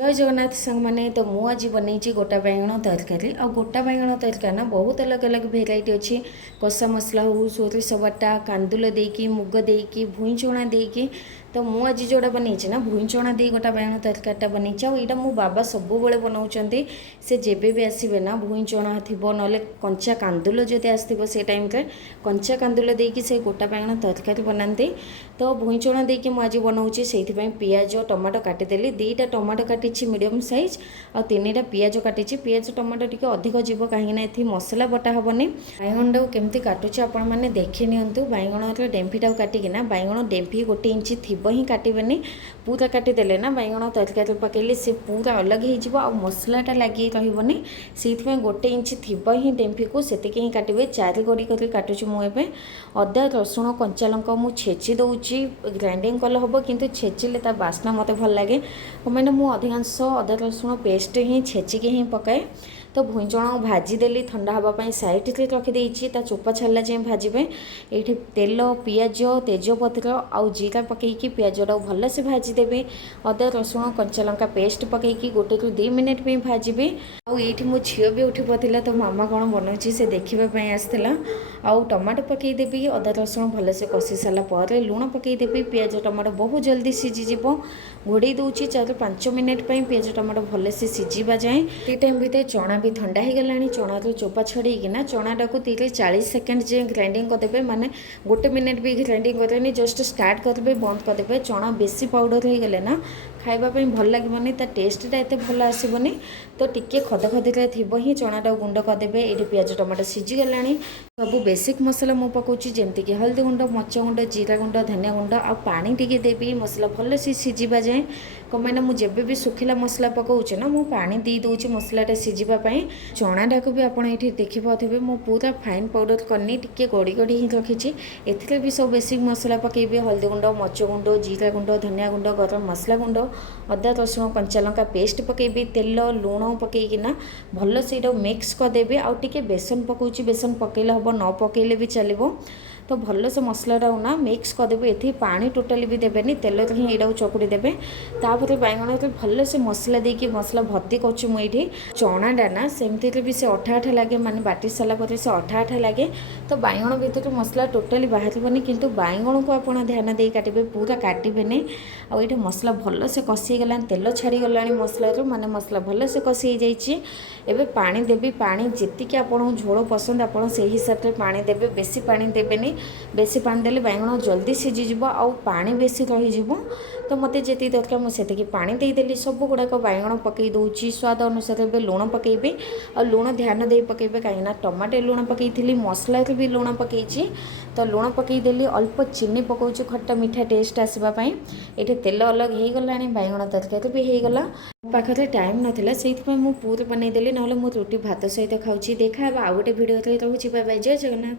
जय जगन्नाथ संग मैंने तो मु आज बनई गोटा बैगण तरकारी आ गोटा बैगण तरकारी ना बहुत अलग अलग भेराइटी अच्छी कषा मसला हो सोरिष बटा कांदुल देकी मुग देकी भुई चणा देकी तो मु आज जोड़ा बनई ना भुई चणा दे गोटा बैगण तरकारीटा बनई आईटा मो बाबा सबुबले बनाऊँ से जेबे भी आसबे ना भुई चणा थी ना कंचा कांदुल जदि आसो से टाइम कंचा कांदुल देकी से गोटा बैगण तरकारी बनाते तो भुई चणा देकी मु आज बनाऊँ से पियाज टमाटो काटिदेली दीटा टमाटो काटी मीडियम साइज आ तीन टा पियाज काटी पियाज टमाटो टी अधिक जीव कहीं मसला बटा हेनी बैगण टाक केमती काटुचे आपण मैंने देखी निंतु बैगण डेम्फीटा काटिकिना बैगण डेम्फी गोटे इंची थी ही काटबे पूरा काटिदेले ना बैगण तरकारी पकड़े से पूरा अलग हो मसलाटा लगे रही से गोटे इंची थी ही डेम्फी को से ही काटे चारि गोड़ी कर काटुची मुझे अदा रसुण कंचा लंका मुझे छेची दूची ग्राइंडिंग कले हम कि छेचिले बास्ना मत भल लगे मैंने मुझे अधिकांश अदा रसुण पेस्ट ही छेचिकी ही पकाए तो भुई चणा भाजीदेली ठंडा हाँपाई सैड रखिदे चोपा छाड़ा जाए भाजबे ये तेल पियाज तेजपत्र आउ जीरा पकईकी पियाजटा भलसे भाजीदेवी अदा रसुण कंचा लंका पेस्ट पकईकी 1 ରୁ 2 मिनिट में भाजबे आईटी मो झील भी उठी पड़ा तो मामा कौन बनाऊँगी से देखापी आसला आउ टमाटो पकईदेवी अदा रसुण भलसे कषि सारापर लुण पकईदेवी पियाज टमाटो बहुत जल्दी सीझीज घोड़े दूची 4-5 मिनिट पियाज टमाटो भलसे सीझा जाए ये टाइम भितर चना भी ठंडा हो गला चणार चोपा छड़ेकिना चनाटा को 30-40 सेकेंड जे ग्राइंडिंग करदे माने 1 मिनिट भी ग्राइंडिंग करेंगे जस्ट स्टार्ट करदे बंद करदे चना बेसी पाउडर हो गले ना खावाई भल लगे टेस्टा एत भल आसबनी तो टिके खदखदी थी ही चनाटा गुंड करदे ये पियाज टमाटो सीझीगला सब बेसिक मसला मु पकाउची जमती हल्दी गुंड मरच गुंड जीरा गुंड धनिया गुंड आ पानी टिके देवी मसला भल से सीझा जाए कमाना मुझे भी सुखिला मसला पकाऊे ना मु पानी दी दूची मसलाटा सीझापी चनाटा को भी आपड़ ये देखिपे मु पूरा फाइन पाउडर करनी टिके गड़ी गड़ी ही रखी एथिरे भी सब बेसिक मसला पकेबी हल्दी गुंड मरच गुंड जीरा गुंड धनिया गुंड गरम मसला गुंड अदा रसुण कंचा लंका पेस्ट पकेबी तेल लुण पकईकिना भल से मिक्स करदेवी आउ टिके बेसन पकाउची बेसन पकईले हम न पकईले भी चलो तो भल से मसलाटा ना मिक्स करदेवे ये पानी टोटाली भी देवेनि तेल ही यहाँ चकुड़ी देवे तापर बैगण भल से मसला देकी मसला भर्ती कर मुझे चनाटा ना सेमती भी से अठा अठा लगे माने बाटी सारापर से अठा अठा लगे तो बैगण भर मसला टोटाली बाहर किंतु बैगण को आप ध्यान दे काटे पूरा काटबे आउ ये मसला भल से कषि गला तेल छाड़ीगला मसला माने मसला भल से कषि एबे पानी देवी पानी जीक आप झोल पसंद आप हिसाब से पानी देवे बेसी पानी देवेनि बेसी पानी देले बैगण जल्दी सीझीज आउ पानी बेसी रही तो मत जी दरकार मुझे पानी देदेली सब गुड़ाक बैगण पकई दूची स्वाद अनुसार ए लुण पकईबे आ लुण ध्यान दे पकईबे कहीं टमाटो लुण पकई मसला भी लुण पकई तो लुण पकईदेली अल्प चीनी पकाउची खट्टा मीठा टेस्ट आसवाई ये तेल अलग हो गला बैगण तरकारी भी हो गला पाखे टाइम नाला से पूरी बनईदेली ना रुटी भात सहित खाऊँ देखा आउ गोटे भिडियो रोचे बाय बाय जय जगन्नाथ।